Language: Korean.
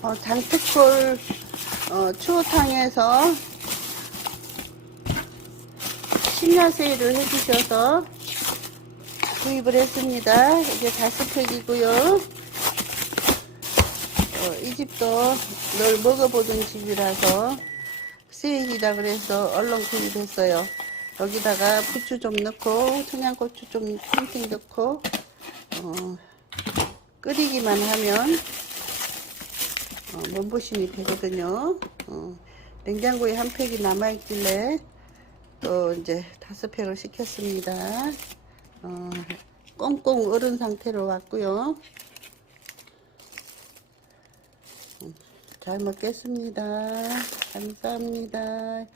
어, 장특골 어, 추어탕에서 심야 세일을 해주셔서 구입을 했습니다. 이게 다섯 팩이고요. 어, 이 집도 늘 먹어보던 집이라서 세일이라 그래서 얼른 구입했어요. 여기다가 부추 좀 넣고 청양고추 좀 핑핑 넣고 어, 끓이기만 하면 어, 몸보심이 되거든요. 어, 냉장고에 한 팩이 남아있길래 또 이제 다섯 팩을 시켰습니다. 어, 꽁꽁 얼은 상태로 왔고요. 음, 잘 먹겠습니다. 감사합니다.